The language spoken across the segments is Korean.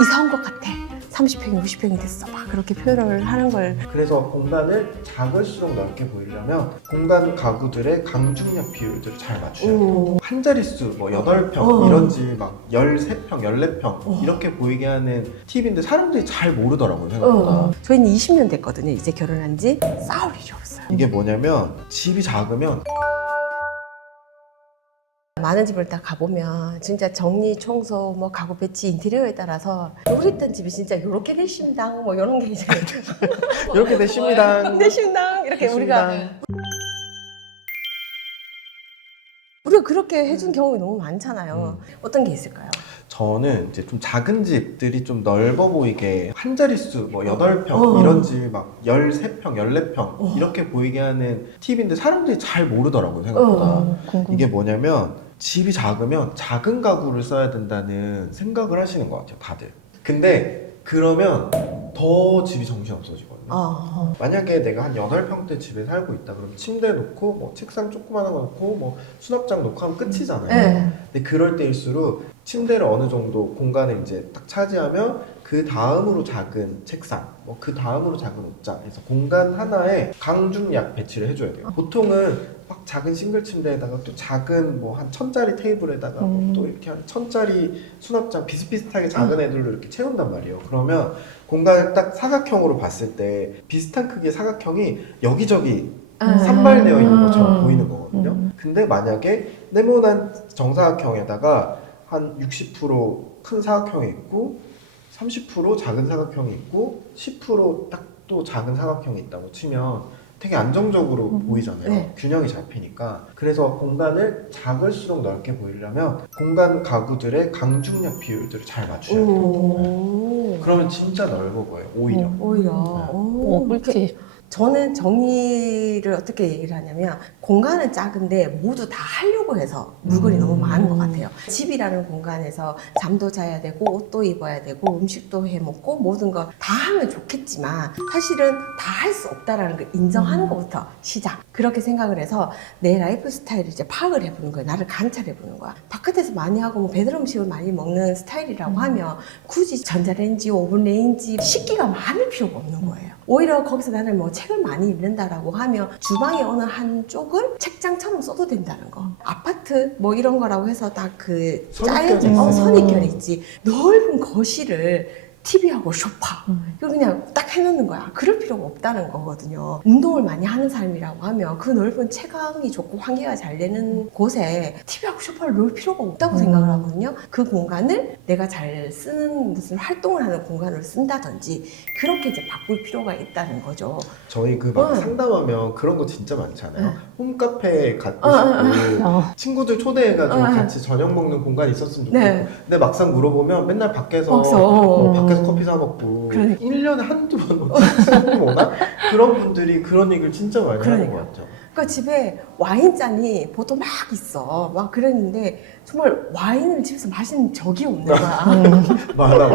이사 온 것 같아. 30평이 50평이 됐어. 막 그렇게 표현을 하는 걸. 그래서 공간을 작을수록 넓게 보이려면 공간 가구들의 강중력 비율들을 잘 맞추셔야 돼요. 한 자릿수 뭐 8평 이런 집이 막 13평, 14평 이렇게 보이게 하는 팁인데 사람들이 잘 모르더라고요, 생각보다. 저희는 20년 됐거든요. 이제 결혼한 지. 싸울 일이 없어요. 이게 뭐냐면 집이 작으면 많은 집을 다 가보면 진짜 정리, 청소, 뭐 가구 배치, 인테리어에 따라서 우리 있던 집이 진짜 이렇게 되십니다. 뭐 이런 게 이제 이렇게 되십니다. 되십니다. 이렇게 되십니다. 우리가 그렇게 해준 경험이 너무 많잖아요. 어떤 게 있을까요? 저는 이제 좀 작은 집들이 좀 넓어 보이게 한 자릿수 뭐 8평 이런 집이 막 13평, 14평 이렇게 보이게 하는 팁인데 사람들이 잘 모르더라고요, 생각보다. 이게 뭐냐면 집이 작으면 작은 가구를 써야 된다는 생각을 하시는 것 같아요, 다들. 근데 그러면 더 집이 정신없어지거든요. 만약에 내가 한 8평대 집에 살고 있다 그러면 침대 놓고 뭐 책상 조그마한 거 놓고 뭐 수납장 놓고 하면 끝이잖아요. 네. 근데 그럴 때일수록 침대를 어느 정도 공간을 이제 딱 차지하면 그 다음으로 작은 책상, 뭐 그 다음으로 작은 옷장 해서 공간 하나에 강중약 배치를 해줘야 돼요. 보통은 막 작은 싱글 침대에다가 또 작은 뭐 한 1000짜리 테이블에다가 뭐또 이렇게 한 1000짜리 수납장 비슷비슷하게 작은 애들로 이렇게 채운단 말이에요. 그러면 공간을 딱 사각형으로 봤을 때 비슷한 크기의 사각형이 여기저기 산발되어 있는 것처럼 보이는 거거든요. 근데 만약에 네모난 정사각형에다가 한 60% 큰 사각형이 있고 30% 작은 사각형이 있고 10% 딱 또 작은 사각형이 있다고 치면 되게 안정적으로 보이잖아요. 네. 균형이 잡히니까. 그래서 공간을 작을수록 넓게 보이려면 공간 가구들의 강중력 비율들을 잘 맞추셔야 돼요. 그러면 진짜 넓어 보여요, 오히려. 오히려. 오, 꿀팁. 저는 정리를 어떻게 얘기를 하냐면 공간은 작은데 모두 다 하려고 해서 물건이 너무 많은 것 같아요. 집이라는 공간에서 잠도 자야 되고 옷도 입어야 되고 음식도 해 먹고 모든 거 다 하면 좋겠지만 사실은 다 할 수 없다라는 걸 인정하는 것부터 시작. 그렇게 생각을 해서 내 라이프 스타일을 이제 파악을 해보는 거예요. 나를 관찰해 보는 거야. 바깥에서 많이 하고 뭐 배달 음식을 많이 먹는 스타일이라고 하면 굳이 전자레인지, 오븐 레인지 식기가 많을 필요가 없는 거예요. 오히려 거기서 나는 뭐 책을 많이 읽는다라고 하면 주방의 어느 한쪽을 책장처럼 써도 된다는 거. 아파트 뭐 이런 거라고 해서 딱 그 짜여져 있어. 선입견이 있지. 넓은 거실을 TV하고 소파 이거 그냥 딱 해놓는 거야. 그럴 필요가 없다는 거거든요. 운동을 많이 하는 사람이라고 하면 그 넓은 채광이 좋고 환기가 잘 되는 곳에 TV하고 소파를 놓을 필요가 없다고 생각을 하거든요. 그 공간을 내가 잘 쓰는 무슨 활동을 하는 공간으로 쓴다든지 그렇게 이제 바꿀 필요가 있다는 거죠. 저희 그 막 상담하면 그런 거 진짜 많잖아요. 홈카페 갖고 싶고 친구들 초대해가지고 같이 저녁 먹는 공간이 있었으면 좋겠고 네. 근데 막상 물어보면 맨날 밖에서 없어. 밖에서 커피 사 먹고 그러니까. 1년에 한두 번 친구 오나? 그런 분들이 그런 얘기를 진짜 많이 하는 것 같아요. 그러니까 집에 와인잔이 보통 막 있어. 막 그랬는데 정말 와인을 집에서 마시는 적이 없는 거야. 많아.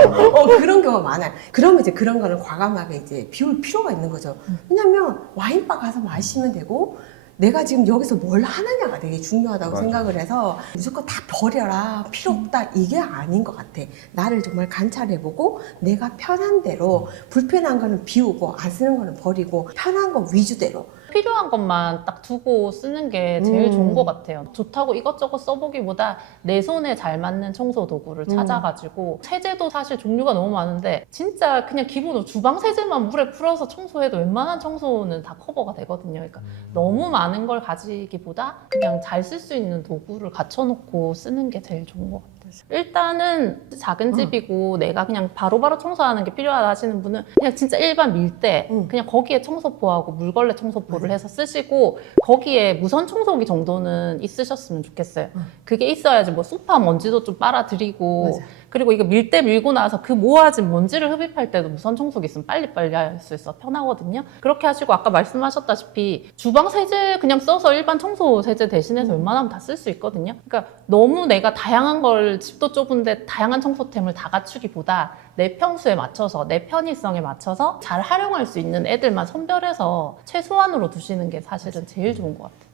그런 경우가 많아요. 그러면 이제 그런 거는 과감하게 이제 비울 필요가 있는 거죠. 왜냐면 와인바 가서 마시면 되고 내가 지금 여기서 뭘 하느냐가 되게 중요하다고 맞아. 생각을 해서 무조건 다 버려라, 필요 없다, 이게 아닌 것 같아. 나를 정말 관찰해보고 내가 편한 대로 불편한 거는 비우고 안 쓰는 거는 버리고 편한 거 위주대로. 필요한 것만 딱 두고 쓰는 게 제일 좋은 것 같아요. 좋다고 이것저것 써보기보다 내 손에 잘 맞는 청소 도구를 찾아가지고 세제도 사실 종류가 너무 많은데 진짜 그냥 기본으로 주방 세제만 물에 풀어서 청소해도 웬만한 청소는 다 커버가 되거든요. 그러니까 너무 많은 걸 가지기보다 그냥 잘 쓸 수 있는 도구를 갖춰놓고 쓰는 게 제일 좋은 것 같아요. 일단은 작은 집이고 내가 그냥 바로바로 청소하는 게 필요하다 하시는 분은 그냥 진짜 일반 밀대 그냥 거기에 청소포하고 물걸레 청소포를 해서 쓰시고 거기에 무선 청소기 정도는 있으셨으면 좋겠어요. 그게 있어야지 뭐 소파 먼지도 좀 빨아들이고 맞아. 그리고 이거 밀대 밀고 나서 그 모아진 먼지를 흡입할 때도 무선 청소기 있으면 빨리빨리 할 수 있어 편하거든요. 그렇게 하시고 아까 말씀하셨다시피 주방 세제 그냥 써서 일반 청소 세제 대신해서 웬만하면 다 쓸 수 있거든요. 그러니까 너무 내가 다양한 걸 집도 좁은데 다양한 청소템을 다 갖추기보다 내 평수에 맞춰서 내 편의성에 맞춰서 잘 활용할 수 있는 애들만 선별해서 최소한으로 두시는 게 사실은 제일 좋은 것 같아요.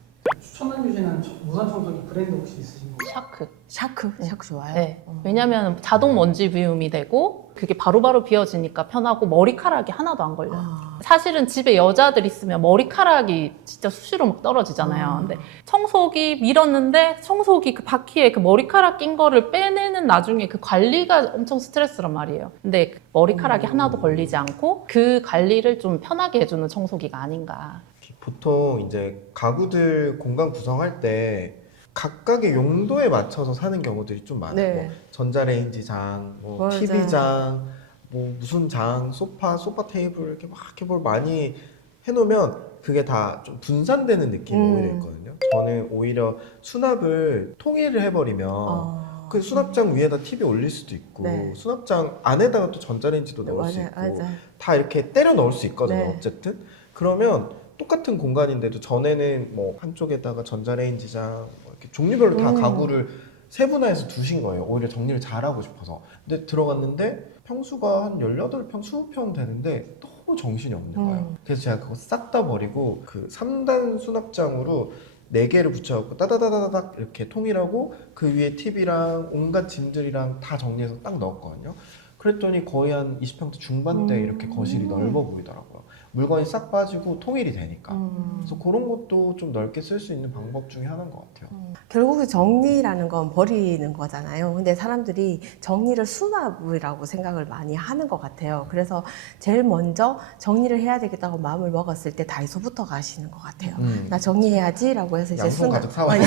추천해 주시는 무선 청소기 브랜드 혹시 있으신가요? 샤크. 샤크 좋아요. 네. 왜냐면 자동 먼지 비움이 되고 그게 바로바로 비워지니까 편하고 머리카락이 하나도 안 걸려요. 사실은 집에 여자들 있으면 머리카락이 진짜 수시로 막 떨어지잖아요. 근데 청소기 밀었는데 청소기 그 바퀴에 그 머리카락 낀 거를 빼내는 나중에 그 관리가 엄청 스트레스란 말이에요. 근데 그 머리카락이 하나도 걸리지 않고 그 관리를 좀 편하게 해주는 청소기가 아닌가. 보통 이제 가구들 공간 구성할 때 각각의 용도에 맞춰서 사는 경우들이 좀 많아요. 네. 뭐 전자레인지장, 뭐 맞아요. TV장, 뭐 무슨 장, 소파 테이블 이렇게 막 이렇게 뭘 많이 해놓으면 그게 다 좀 분산되는 느낌이 오히려 있거든요. 저는 오히려 수납을 통일을 해버리면 그 수납장 위에다 TV 올릴 수도 있고 네. 수납장 안에다가 또 전자레인지도 넣을 수 있고 맞아요. 다 이렇게 때려 넣을 수 있거든요. 네. 어쨌든 그러면 똑같은 공간인데도 전에는 뭐 한쪽에다가 전자레인지장 뭐 이렇게 종류별로 다 가구를 세분화해서 두신 거예요. 오히려 정리를 잘하고 싶어서. 근데 들어갔는데 평수가 한 18평, 20평 되는데 너무 정신이 없는 거예요. 그래서 제가 그거 싹 다 버리고 그 3단 수납장으로 4개를 붙여갖고 따다다다닥 이렇게 통일하고 그 위에 TV랑 온갖 짐들이랑 다 정리해서 딱 넣었거든요. 그랬더니 거의 한 20평대 중반대 이렇게 거실이 넓어 보이더라고요. 물건이 싹 빠지고 통일이 되니까. 그래서 그런 것도 좀 넓게 쓸 수 있는 방법 중에 하나인 것 같아요. 결국은 정리라는 건 버리는 거잖아요. 근데 사람들이 정리를 수납이라고 생각을 많이 하는 것 같아요. 그래서 제일 먼저 정리를 해야 되겠다고 마음을 먹었을 때 다이소부터 가시는 것 같아요. 나 정리해야지라고 해서 이제 양손 가득 사와요.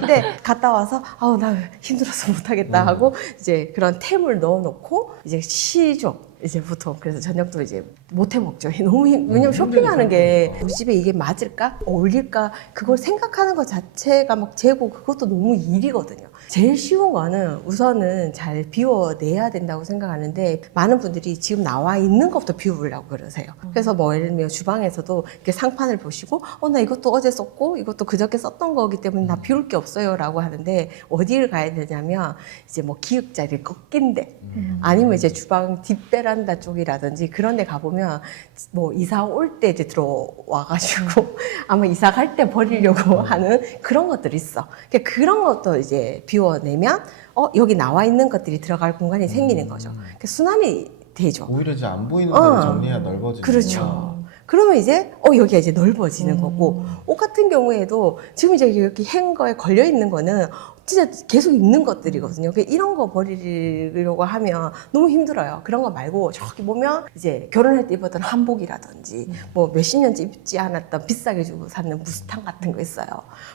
근데 갔다 와서 아우 나 힘들어서 못하겠다 하고 이제 그런 템을 넣어놓고 이제 시죠. 이제 보통 그래서 저녁도 이제 못 해먹죠. 너무 왜냐면 쇼핑하는 게 우리 집에 이게 맞을까? 어울릴까? 그걸 생각하는 것 자체가 막 재고 그것도 너무 일이거든요. 제일 쉬운 거는 우선은 잘 비워내야 된다고 생각하는데 많은 분들이 지금 나와 있는 것부터 비우려고 그러세요. 그래서 뭐 예를 들면 주방에서도 이렇게 상판을 보시고 나 이것도 어제 썼고 이것도 그저께 썼던 거기 때문에 나 비울 게 없어요 라고 하는데 어디를 가야 되냐면 이제 뭐 기역자리를 꺾인데 아니면 이제 주방 뒷베란다 쪽이라든지 그런 데 가보면 뭐 이사 올 때 이제 들어와가지고 아마 이사 갈 때 버리려고 하는 그런 것들이 있어. 그러니까 그런 것도 이제 비워내면 여기 나와 있는 것들이 들어갈 공간이 생기는 거죠. 그러니까 순환이 되죠. 오히려 이제 안 보이는 데를 정리해야 넓어지는 그렇죠. 그러면 이제 여기가 이제 넓어지는 거고 옷 같은 경우에도 지금 이제 이렇게 행거에 걸려 있는 거는 진짜 계속 입는 것들이거든요. 이런 거 버리려고 하면 너무 힘들어요. 그런 거 말고 저기 보면 이제 결혼할 때 입었던 한복이라든지 뭐 몇십 년째 입지 않았던 비싸게 주고 샀는 무스탕 같은 거 있어요.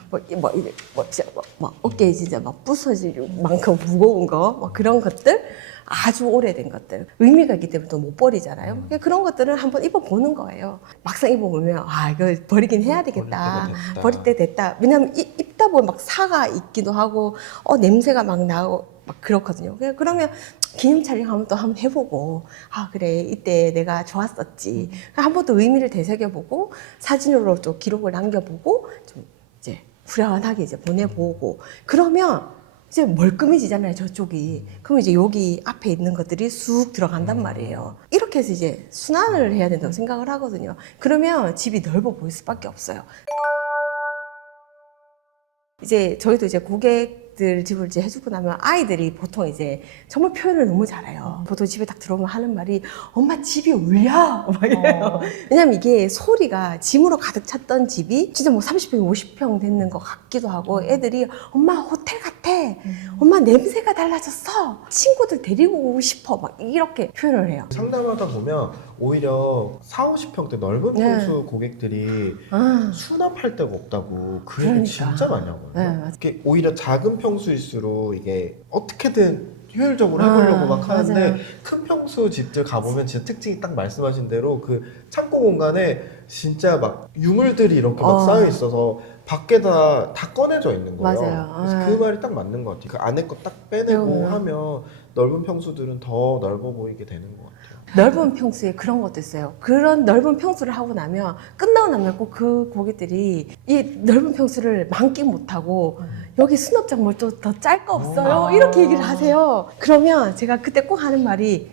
뭐 어깨에 진짜 막 부서질 만큼 무거운 거, 뭐 그런 것들. 아주 오래된 것들 의미가 있기 때문에 또 못 버리잖아요. 그런 것들은 한번 입어보는 거예요. 막상 입어보면 이거 버리긴 해야 되겠다. 버릴 때 됐다. 왜냐하면 입다 보면 막 사가 있기도 하고 냄새가 막 나고 막 그렇거든요. 그러면 기념 촬영하면 또 한번 해보고 그래 이때 내가 좋았었지. 한 번 더 의미를 되새겨보고 사진으로 또 기록을 남겨보고 좀 이제 후련하게 이제 보내보고 그러면 이제 멀끔해지잖아요, 저쪽이. 그럼 이제 여기 앞에 있는 것들이 쑥 들어간단 말이에요. 이렇게 해서 이제 순환을 해야 된다고 생각을 하거든요. 그러면 집이 넓어 보일 수밖에 없어요. 이제 저희도 이제 고객들 집을 이제 해주고 나면 아이들이 보통 이제 정말 표현을 너무 잘해요. 보통 집에 딱 들어오면 하는 말이 엄마 집이 울려 막 이래요. 왜냐면 이게 소리가 짐으로 가득 찼던 집이 진짜 뭐 30평, 50평 됐는 것 같기도 하고 애들이 엄마 호텔 같아. 엄마 냄새가 달라졌어. 친구들 데리고 오고 싶어. 막 이렇게 표현을 해요. 상담하다 보면 오히려 40, 50평대 넓은 평수 고객들이 수납할 데가 없다고 그 얘기 그러니까. 진짜 많이 하거든요. 네, 맞아요. 이게 오히려 작은 평수일수록 이게 어떻게든 효율적으로 해보려고 막 하는데 맞아요. 큰 평수 집들 가보면 진짜 특징이 딱 말씀하신 대로 그 창고 공간에 진짜 막 유물들이 이렇게 막 쌓여 있어서 밖에다 다 꺼내져 있는 거예요. 맞아요. 그래서 그 말이 딱 맞는 것 같아요. 그 안에 거 딱 빼내고 맞아요. 하면 넓은 평수들은 더 넓어 보이게 되는 것 같아요. 넓은 평수에 그런 것도 있어요. 그런 넓은 평수를 하고 나면 끝나고 나면 꼭 그 고객들이 이 넓은 평수를 만끽 못하고 여기 수납장 뭘 또 더 짤 거 없어요? 이렇게 얘기를 하세요. 그러면 제가 그때 꼭 하는 말이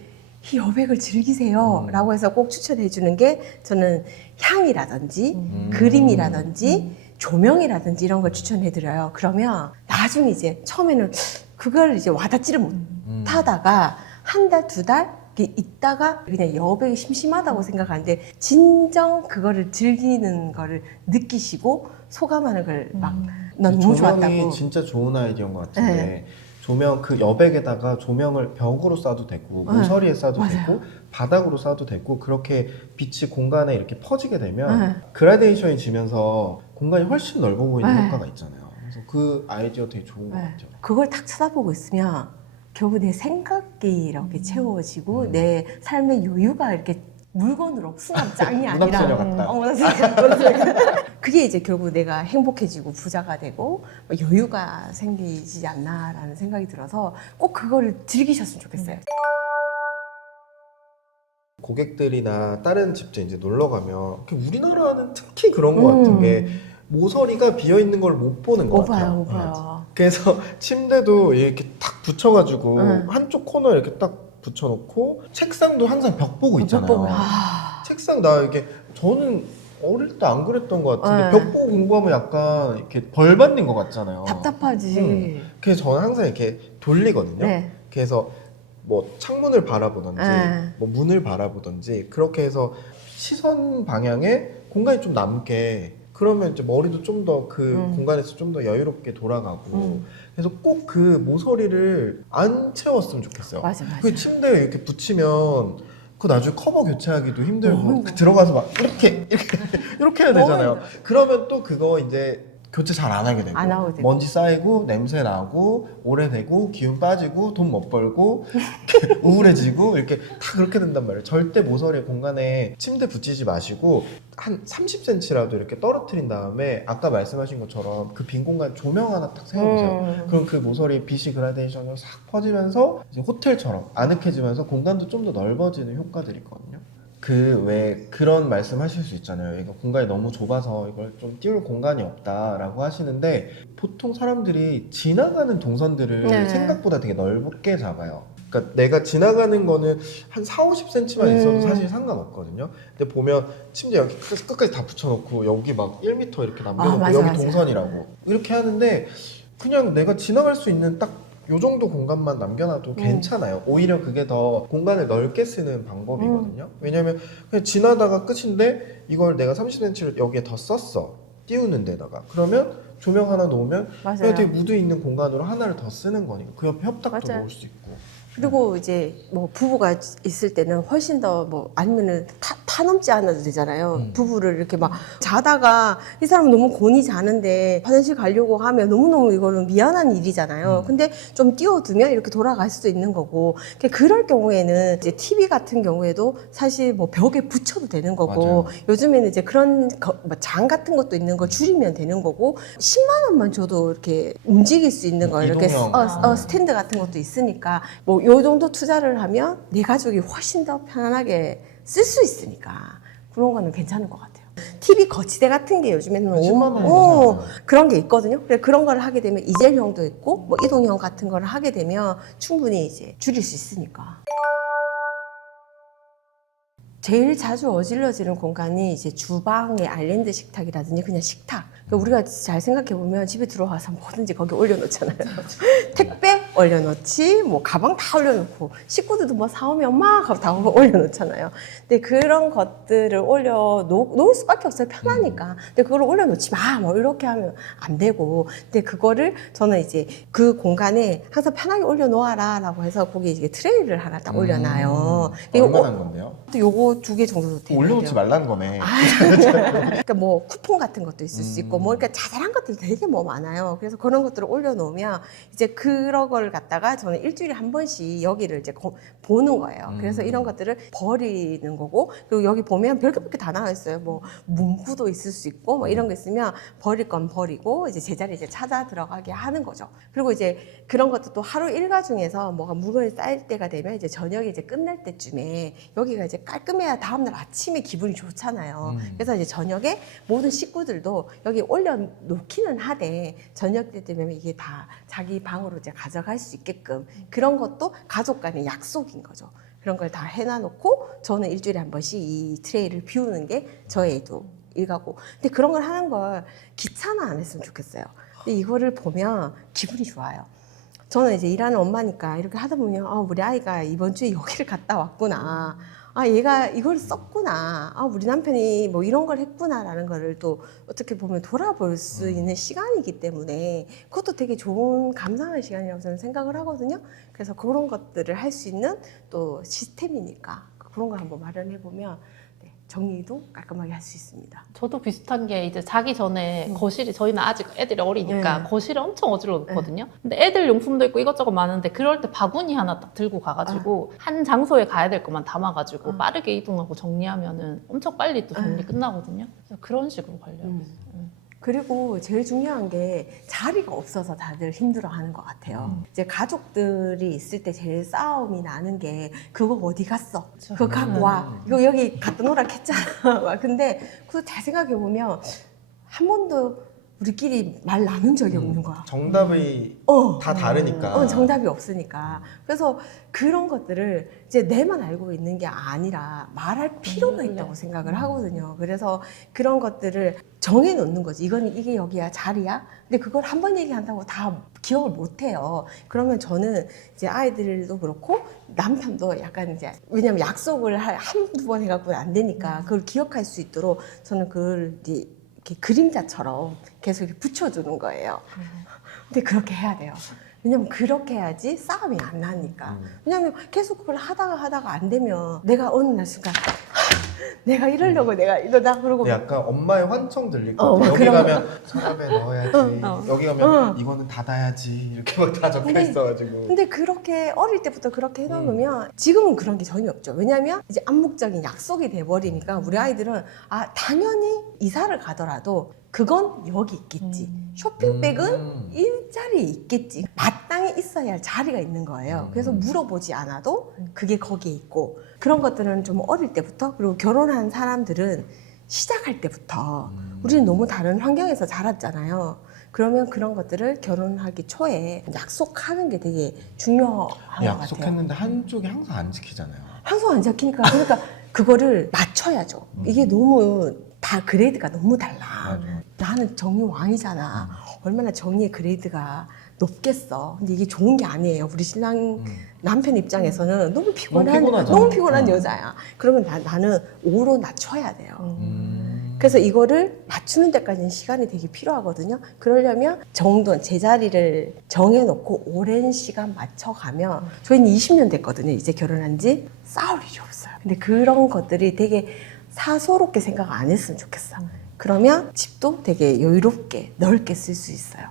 이 여백을 즐기세요 라고 해서 꼭 추천해 주는 게 저는 향이라든지 그림이라든지 조명이라든지 이런 걸 추천해드려요. 그러면 나중에 이제 처음에는 그걸 이제 와닿지를 못하다가 한 달, 두 달 이렇게 있다가 그냥 여백이 심심하다고 생각하는데 진정 그거를 즐기는 거를 느끼시고 소감하는 걸 막 난 너무 조명이 좋았다고. 진짜 좋은 아이디어인 것 같은데 네. 조명 그 여백에다가 조명을 벽으로 쏴도 되고 네. 모서리에 쏴도 맞아요. 되고 바닥으로 쏴도 되고 그렇게 빛이 공간에 이렇게 퍼지게 되면 네. 그라데이션이 지면서 공간이 훨씬 넓어 보이는 네. 효과가 있잖아요. 그래서 그 아이디어 되게 좋은 것 네. 같아요. 그걸 딱 쳐다보고 있으면 결국 내 생각이 이렇게 채워지고 내 삶의 여유가 이렇게 물건으로 수납장이 아니라 문학소녀 같다. 문학소녀. 그게 이제 결국 내가 행복해지고 부자가 되고 여유가 생기지 않나라는 생각이 들어서 꼭 그거를 즐기셨으면 좋겠어요. 고객들이나 다른 집들 이제 놀러 가면 우리나라는 특히 그런 것 같은 게 모서리가 비어 있는 걸 못 보는 것 못 봐요, 같아요. 못 봐요. 그래서 침대도 이렇게 탁 붙여가지고 응. 한쪽 코너에 이렇게 딱 붙여놓고 책상도 항상 벽 보고 있잖아요. 못 보고요. 아, 책상 나 이렇게 저는 어릴 때 안 그랬던 것 같은데 네. 벽 보고 공부하면 약간 이렇게 벌 받는 것 같잖아요. 답답하지. 그래서 저는 항상 이렇게 돌리거든요. 네. 그래서 뭐 창문을 바라보든지 네. 뭐 문을 바라보든지 그렇게 해서 시선 방향에 공간이 좀 남게 그러면 이제 머리도 좀 더 그 공간에서 좀 더 여유롭게 돌아가고 그래서 꼭 그 모서리를 안 채웠으면 좋겠어요. 맞아, 맞아. 그 침대에 이렇게 붙이면 그 나중에 커버 교체하기도 힘들고 너무 그 들어가서 막 이렇게 해야 되잖아요. 너무 그러면 또 그거 이제 교체 잘 안 하게 되고 안 하게 되고. 먼지 쌓이고 냄새 나고 오래되고 기운 빠지고 돈 못 벌고 우울해지고 이렇게 다 그렇게 된단 말이에요. 절대 모서리 공간에 침대 붙이지 마시고 한 30cm라도 이렇게 떨어뜨린 다음에 아까 말씀하신 것처럼 그 빈 공간 조명 하나 딱 세워보세요. 그럼 그 모서리 빛이 그라데이션으로 싹 퍼지면서 이제 호텔처럼 아늑해지면서 공간도 좀 더 넓어지는 효과들이 있거든요. 그 왜 그런 말씀 하실 수 있잖아요. 이거 공간이 너무 좁아서 이걸 좀 띄울 공간이 없다라고 하시는데 보통 사람들이 지나가는 동선들을 네. 생각보다 되게 넓게 잡아요. 그러니까 내가 지나가는 거는 한 4, 50cm만 있어도 사실 상관없거든요. 근데 보면 침대 여기 끝까지 다 붙여놓고 여기 막 1m 이렇게 남겨놓고 맞아, 여기 맞아. 동선이라고 이렇게 하는데 그냥 내가 지나갈 수 있는 딱 요 정도 공간만 남겨놔도 괜찮아요. 오히려 그게 더 공간을 넓게 쓰는 방법이거든요. 왜냐면 그냥 지나다가 끝인데 이걸 내가 30cm를 여기에 더 썼어. 띄우는 데다가. 그러면 조명 하나 놓으면 맞아요. 그냥 되게 무드 있는 공간으로 하나를 더 쓰는 거니까. 그 옆에 협탁도 맞아요. 놓을 수 있고. 그리고 이제 뭐 부부가 있을 때는 훨씬 더 뭐 아니면은 타넘지 않아도 되잖아요. 부부를 이렇게 막 자다가 이 사람은 너무 곤히 자는데 화장실 가려고 하면 너무너무 이거는 미안한 일이잖아요. 근데 좀 띄워두면 이렇게 돌아갈 수도 있는 거고 그럴 경우에는 이제 TV 같은 경우에도 사실 뭐 벽에 붙여도 되는 거고 맞아요. 요즘에는 이제 그런 뭐 장 같은 것도 있는 거 줄이면 되는 거고 10만 원만 줘도 이렇게 움직일 수 있는 거 이렇게 이동형. 스탠드 같은 것도 있으니까 뭐 요 정도 투자를 하면 내 가족이 훨씬 더 편안하게 쓸 수 있으니까 그런 거는 괜찮은 것 같아요. TV 거치대 같은 게 요즘에는 10만 원 그런 게 있거든요. 그래 그런 걸 하게 되면 이젤형도 있고 뭐 이동형 같은 걸 하게 되면 충분히 이제 줄일 수 있으니까. 제일 자주 어질러지는 공간이 이제 주방의 아일랜드 식탁이라든지 그냥 식탁. 그러니까 우리가 잘 생각해 보면 집에 들어와서 뭐든지 거기 올려놓잖아요. 택배 올려놓지, 뭐 가방 다 올려놓고 식구들도 뭐 사오면 엄마 하고 다 올려놓잖아요. 근데 그런 것들을 놓을 수밖에 없어요. 편하니까. 근데 그걸 올려놓지 마, 뭐 이렇게 하면 안 되고. 근데 그거를 저는 이제 그 공간에 항상 편하게 올려놓아라라고 해서 거기 이제 트레이를 하나 딱 올려놔요. 얼마나 한 건데요? 또 요거 2개 정도 돼요. 올려놓지 말라는 거네. 그러니까 뭐 쿠폰 같은 것도 있을 수 있고 뭐 그러니까 자잘한 것들 되게 뭐 많아요. 그래서 그런 것들을 올려놓으면 이제 그런 걸 갖다가 저는 일주일에 한 번씩 여기를 이제 보는 거예요. 그래서 이런 것들을 버리는 거고 그리고 여기 보면 별게 다 나와 있어요. 뭐 문구도 있을 수 있고 뭐 이런 거 있으면 버릴 건 버리고 이제 제자리에 이제 찾아 들어가게 하는 거죠. 그리고 이제 그런 것도 또 하루 일과 중에서 뭐가 물건이 쌓일 때가 되면 이제 저녁에 이제 끝날 때쯤에 여기가 이제 깔끔해야 다음날 아침에 기분이 좋잖아요. 그래서 이제 저녁에 모든 식구들도 여기 올려놓기는 하되 저녁 때 되면 이게 다 자기 방으로 이제 가져갈 수 있게끔 그런 것도 가족 간의 약속인 거죠. 그런 걸 다 해놔놓고 저는 일주일에 한 번씩 이 트레이를 비우는 게 저의 또 일가고. 근데 그런 걸 하는 걸 귀찮아 안 했으면 좋겠어요. 근데 이거를 보면 기분이 좋아요. 저는 이제 일하는 엄마니까 이렇게 하다 보면 우리 아이가 이번 주에 여기를 갔다 왔구나. 얘가 이걸 썼구나. 우리 남편이 뭐 이런 걸 했구나라는 거를 또 어떻게 보면 돌아볼 수 있는 시간이기 때문에 그것도 되게 좋은 감사한 시간이라고 저는 생각을 하거든요. 그래서 그런 것들을 할 수 있는 또 시스템이니까 그런 걸 한번 마련해 보면 정리도 깔끔하게 할 수 있습니다. 저도 비슷한 게 이제 자기 전에 거실이 저희는 아직 애들이 어리니까 네. 거실이 엄청 어지럽거든요. 근데 애들 용품도 있고 이것저것 많은데 그럴 때 바구니 하나 딱 들고 가가지고 한 장소에 가야 될 것만 담아가지고 빠르게 이동하고 정리하면은 엄청 빨리 또 정리 끝나거든요. 그래서 그런 식으로 관리하고 있어요. 그리고 제일 중요한 게 자리가 없어서 다들 힘들어하는 것 같아요. 이제 가족들이 있을 때 제일 싸움이 나는 게 그거 어디 갔어? 그거 갖고 와. 이거 여기 갖다 놓으라 했잖아. 근데 그거 잘 생각해 보면 한 번도 우리끼리 말 나눈 적이 없는 거야. 정답이 다 다르니까. 정답이 없으니까. 그래서 그런 것들을 이제 내만 알고 있는 게 아니라 말할 필요가 있다고 생각을 하거든요. 그래서 그런 것들을 정해 놓는 거지. 이게 여기야, 자리야. 근데 그걸 한 번 얘기한다고 다 기억을 못 해요. 그러면 저는 이제 아이들도 그렇고 남편도 약간 이제 왜냐면 약속을 한두 번 해갖고는 안 되니까 그걸 기억할 수 있도록 저는 그걸 이제 이렇게 그림자처럼 계속 이렇게 붙여주는 거예요. 근데 그렇게 해야 돼요. 왜냐면 그렇게 해야지 싸움이 안 나니까. 왜냐면 계속 그걸 하다가 안 되면 내가 어느 날 순간 내가 이러려고 내가 이러다 그러고 약간 엄마의 환청 들릴 것 같아요. 여기 그런 가면 서랍에 넣어야지. 여기 가면 이거는 닫아야지. 이렇게 막 다 적혀 근데- 있어가지고. 근데 그렇게 어릴 때부터 그렇게 해놓으면 지금은 그런 게 전혀 없죠. 왜냐면 이제 암묵적인 약속이 돼버리니까 우리 아이들은 당연히 이사를 가더라도 그건 여기 있겠지. 쇼핑백은 이 자리에 있겠지. 마땅히 있어야 할 자리가 있는 거예요. 그래서 물어보지 않아도 그게 거기에 있고 그런 것들은 좀 어릴 때부터 그리고 결혼한 사람들은 시작할 때부터 우리는 너무 다른 환경에서 자랐잖아요. 그러면 그런 것들을 결혼하기 초에 약속하는 게 되게 중요한 것 같아요. 약속했는데 한쪽이 항상 안 지키잖아요. 항상 안 잡히니까 그러니까 그거를 맞춰야죠. 이게 너무 다 그레이드가 너무 달라. 맞아. 나는 정의 왕이잖아. 얼마나 정의의 그레이드가 높겠어. 근데 이게 좋은 게 아니에요. 우리 신랑 남편 입장에서는 너무 피곤하잖아. 너무 피곤한 여자야. 그러면 나는 5로 낮춰야 돼요. 음. 그래서 이거를 맞추는 데까지는 시간이 되게 필요하거든요. 그러려면 정돈, 제자리를 정해놓고 오랜 시간 맞춰가면 저희는 20년 됐거든요. 이제 결혼한 지 싸울 일이 없어요. 근데 그런 것들이 되게 사소롭게 생각 안 했으면 좋겠어. 그러면 집도 되게 여유롭게 넓게 쓸 수 있어요.